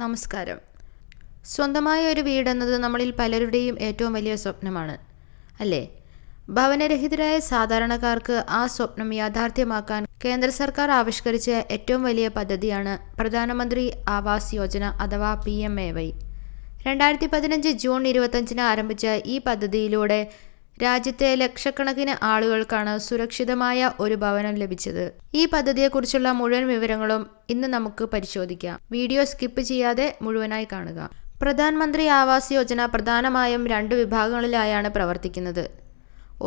നമസ്കാരം. സ്വന്തമായ ഒരു വീടെന്നത് നമ്മളിൽ പലരുടെയും ഏറ്റവും വലിയ സ്വപ്നമാണ്, അല്ലേ? ഭവനരഹിതരായ സാധാരണക്കാർക്ക് ആ സ്വപ്നം യാഥാർത്ഥ്യമാക്കാൻ കേന്ദ്ര സർക്കാർ ആവിഷ്കരിച്ച ഏറ്റവും വലിയ പദ്ധതിയാണ് പ്രധാനമന്ത്രി ആവാസ് യോജന അഥവാ PMAY. 2015 ജൂൺ 25 ആരംഭിച്ച ഈ പദ്ധതിയിലൂടെ രാജ്യത്തെ ലക്ഷക്കണക്കിന് ആളുകൾക്കാണ് സുരക്ഷിതമായ ഒരു ഭവനം ലഭിച്ചത്. ഈ പദ്ധതിയെക്കുറിച്ചുള്ള മുഴുവൻ വിവരങ്ങളും ഇന്ന് നമുക്ക് പരിശോധിക്കാം. വീഡിയോ സ്കിപ്പ് ചെയ്യാതെ മുഴുവനായി കാണുക. പ്രധാനമന്ത്രി ആവാസ് യോജന പ്രധാനമായും 2 വിഭാഗങ്ങളിലായാണ് പ്രവർത്തിക്കുന്നത്.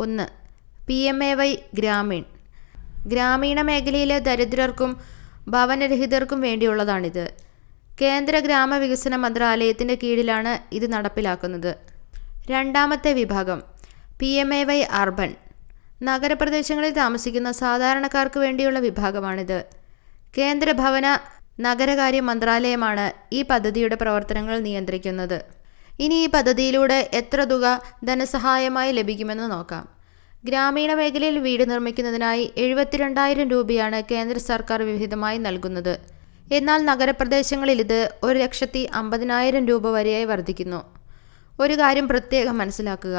1. PMAY ഗ്രാമീൺ. ഗ്രാമീണ മേഖലയിലെ ദരിദ്രർക്കും ഭവനരഹിതർക്കും വേണ്ടിയുള്ളതാണിത്. കേന്ദ്ര ഗ്രാമവികസന മന്ത്രാലയത്തിൻ്റെ കീഴിലാണ് ഇത് നടപ്പിലാക്കുന്നത്. രണ്ടാമത്തെ വിഭാഗം PMAY അർബൻ. നഗരപ്രദേശങ്ങളിൽ താമസിക്കുന്ന സാധാരണക്കാർക്ക് വേണ്ടിയുള്ള വിഭാഗമാണിത്. കേന്ദ്ര ഭവന നഗരകാര്യ മന്ത്രാലയമാണ് ഈ പദ്ധതിയുടെ പ്രവർത്തനങ്ങൾ നിയന്ത്രിക്കുന്നത്. ഇനി ഈ പദ്ധതിയിലൂടെ എത്ര തുക ധനസഹായമായി ലഭിക്കുമെന്ന് നോക്കാം. ഗ്രാമീണ മേഖലയിൽ വീട് നിർമ്മിക്കുന്നതിനായി 72,000 രൂപയാണ് കേന്ദ്ര സർക്കാർ വിഹിതമായി നൽകുന്നത്. എന്നാൽ നഗരപ്രദേശങ്ങളിൽ ഇത് 1,50,000 രൂപ വരെയായി വർദ്ധിക്കുന്നു. ഒരു കാര്യം പ്രത്യേകം മനസ്സിലാക്കുക.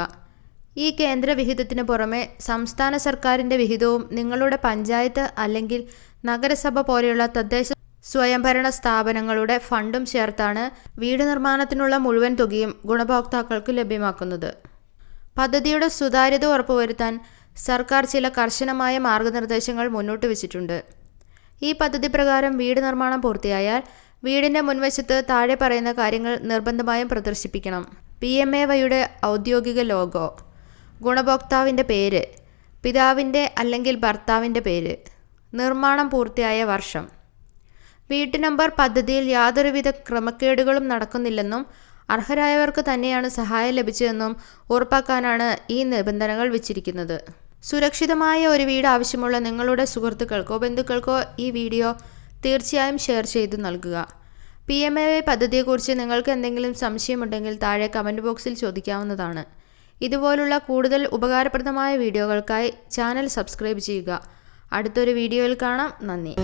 ഈ കേന്ദ്ര വിഹിതത്തിന് പുറമെ സംസ്ഥാന സർക്കാരിൻ്റെ വിഹിതവും നിങ്ങളുടെ പഞ്ചായത്ത് അല്ലെങ്കിൽ നഗരസഭ പോലെയുള്ള തദ്ദേശ സ്വയംഭരണ സ്ഥാപനങ്ങളുടെ ഫണ്ടും ചേർത്താണ് വീട് നിർമ്മാണത്തിനുള്ള മുഴുവൻ തുകയും ഗുണഭോക്താക്കൾക്ക് ലഭ്യമാക്കുന്നത്. പദ്ധതിയുടെ സുതാര്യത ഉറപ്പുവരുത്താൻ സർക്കാർ ചില കർശനമായ മാർഗനിർദ്ദേശങ്ങൾ മുന്നോട്ട് വച്ചിട്ടുണ്ട്. ഈ പദ്ധതി പ്രകാരം വീട് നിർമ്മാണം പൂർത്തിയായാൽ വീടിൻ്റെ മുൻവശത്ത് താഴെ പറയുന്ന കാര്യങ്ങൾ നിർബന്ധമായും പ്രദർശിപ്പിക്കണം. PMAYയുടെ ഔദ്യോഗിക ലോഗോ, ഗുണഭോക്താവിൻ്റെ പേര്, പിതാവിൻ്റെ അല്ലെങ്കിൽ ഭർത്താവിൻ്റെ പേര്, നിർമ്മാണം പൂർത്തിയായ വർഷം, വീട്ടു നമ്പർ. പദ്ധതിയിൽ യാതൊരുവിധ ക്രമക്കേടുകളും നടക്കുന്നില്ലെന്നും അർഹരായവർക്ക് തന്നെയാണ് സഹായം ലഭിച്ചതെന്നും ഉറപ്പാക്കാനാണ് ഈ നിബന്ധനകൾ വച്ചിരിക്കുന്നത്. സുരക്ഷിതമായ ഒരു വീട് ആവശ്യമുള്ള നിങ്ങളുടെ സുഹൃത്തുക്കൾക്കോ ബന്ധുക്കൾക്കോ ഈ വീഡിയോ തീർച്ചയായും ഷെയർ ചെയ്തു നൽകുക. PMAY പദ്ധതിയെക്കുറിച്ച് നിങ്ങൾക്ക് എന്തെങ്കിലും സംശയമുണ്ടെങ്കിൽ താഴെ കമൻറ്റ് ബോക്സിൽ ചോദിക്കാവുന്നതാണ്. ഇതുപോലുള്ള കൂടുതൽ ഉപകാരപ്രദമായ വീഡിയോകൾക്കായി ചാനൽ സബ്സ്ക്രൈബ് ചെയ്യുക. അടുത്തൊരു വീഡിയോയിൽ കാണാം. നന്ദി.